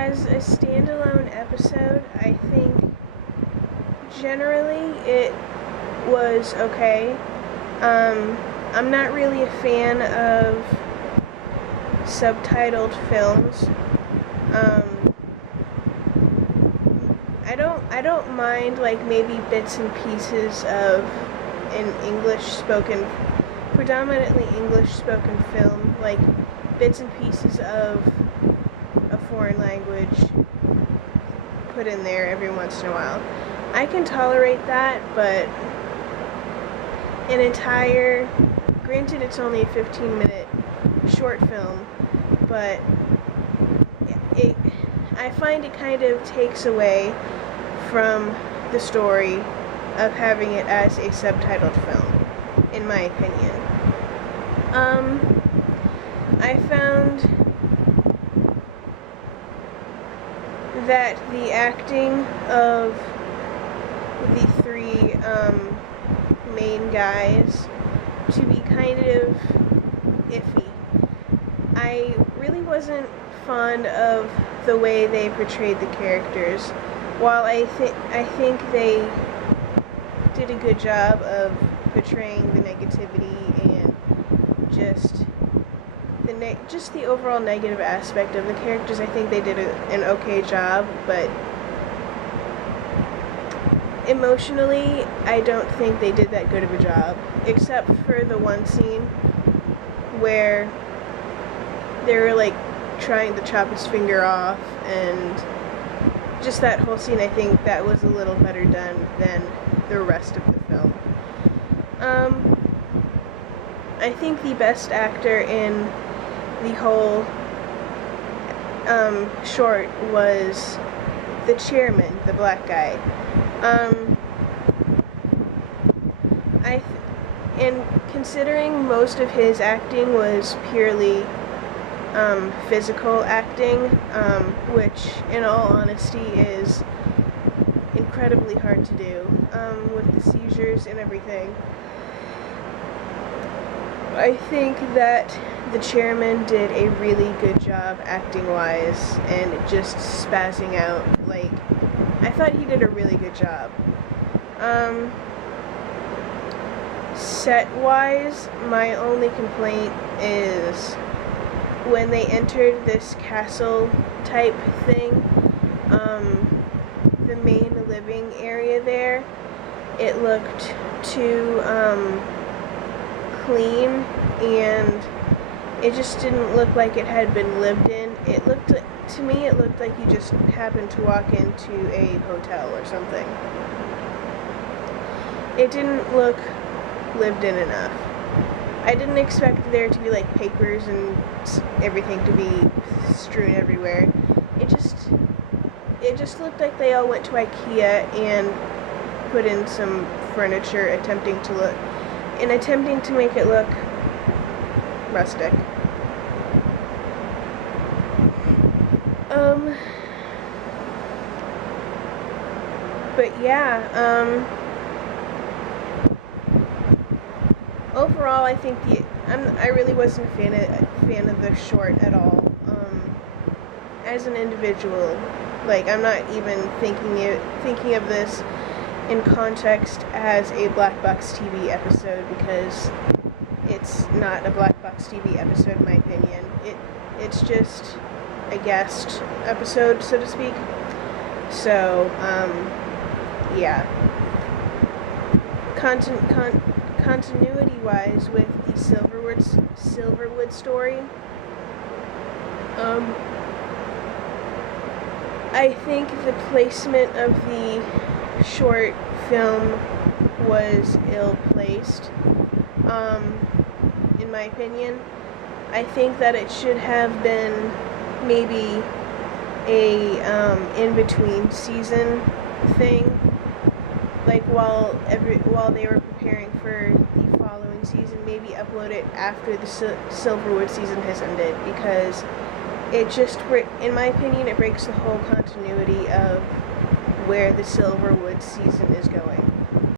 As a standalone episode, I think generally it was okay. I'm not really a fan of subtitled films. I don't mind like maybe bits and pieces of an predominantly English spoken film, like bits and pieces of a foreign language put in there every once in a while. I can tolerate that, but granted it's only a 15-minute short film, but I find it kind of takes away from the story of having it as a subtitled film, in my opinion. I found that the acting of the three main guys to be kind of iffy. I really wasn't fond of the way they portrayed the characters. While I think they did a good job of portraying the negativity and just the overall negative aspect of the characters, I think they did an okay job, but emotionally, I don't think they did that good of a job, except for the one scene where they were like trying to chop his finger off, and just that whole scene, I think that was a little better done than the rest of the film. I think the best actor in the whole short was the chairman, the black guy. And considering most of his acting was purely physical acting, which in all honesty is incredibly hard to do, with the seizures and everything. I think that the chairman did a really good job acting-wise and just spazzing out. Like, I thought he did a really good job. Set-wise, my only complaint is when they entered this castle type thing, the main living area there, it looked too clean, and it just didn't look like it had been lived in. To me, it looked like you just happened to walk into a hotel or something. It didn't look lived in enough. I didn't expect there to be like papers and everything to be strewn everywhere. It just looked like they all went to IKEA and put in some furniture attempting to make it look rustic. But yeah, overall, I think I really wasn't a fan of the short at all. As an individual, like, I'm not even thinking of this in context as a Black Box TV episode, because it's not a Black Box TV episode in my opinion. It's just a guest episode, so to speak. So, yeah. Continuity-wise with the Silverwood story, I think the placement of the short film was ill-placed, in my opinion. I think that it should have been maybe a in-between season thing, like while they were preparing for the following season, maybe upload it after the Silverwood season has ended, because it just, in my opinion, it breaks the whole continuity of where the Silverwood season is going.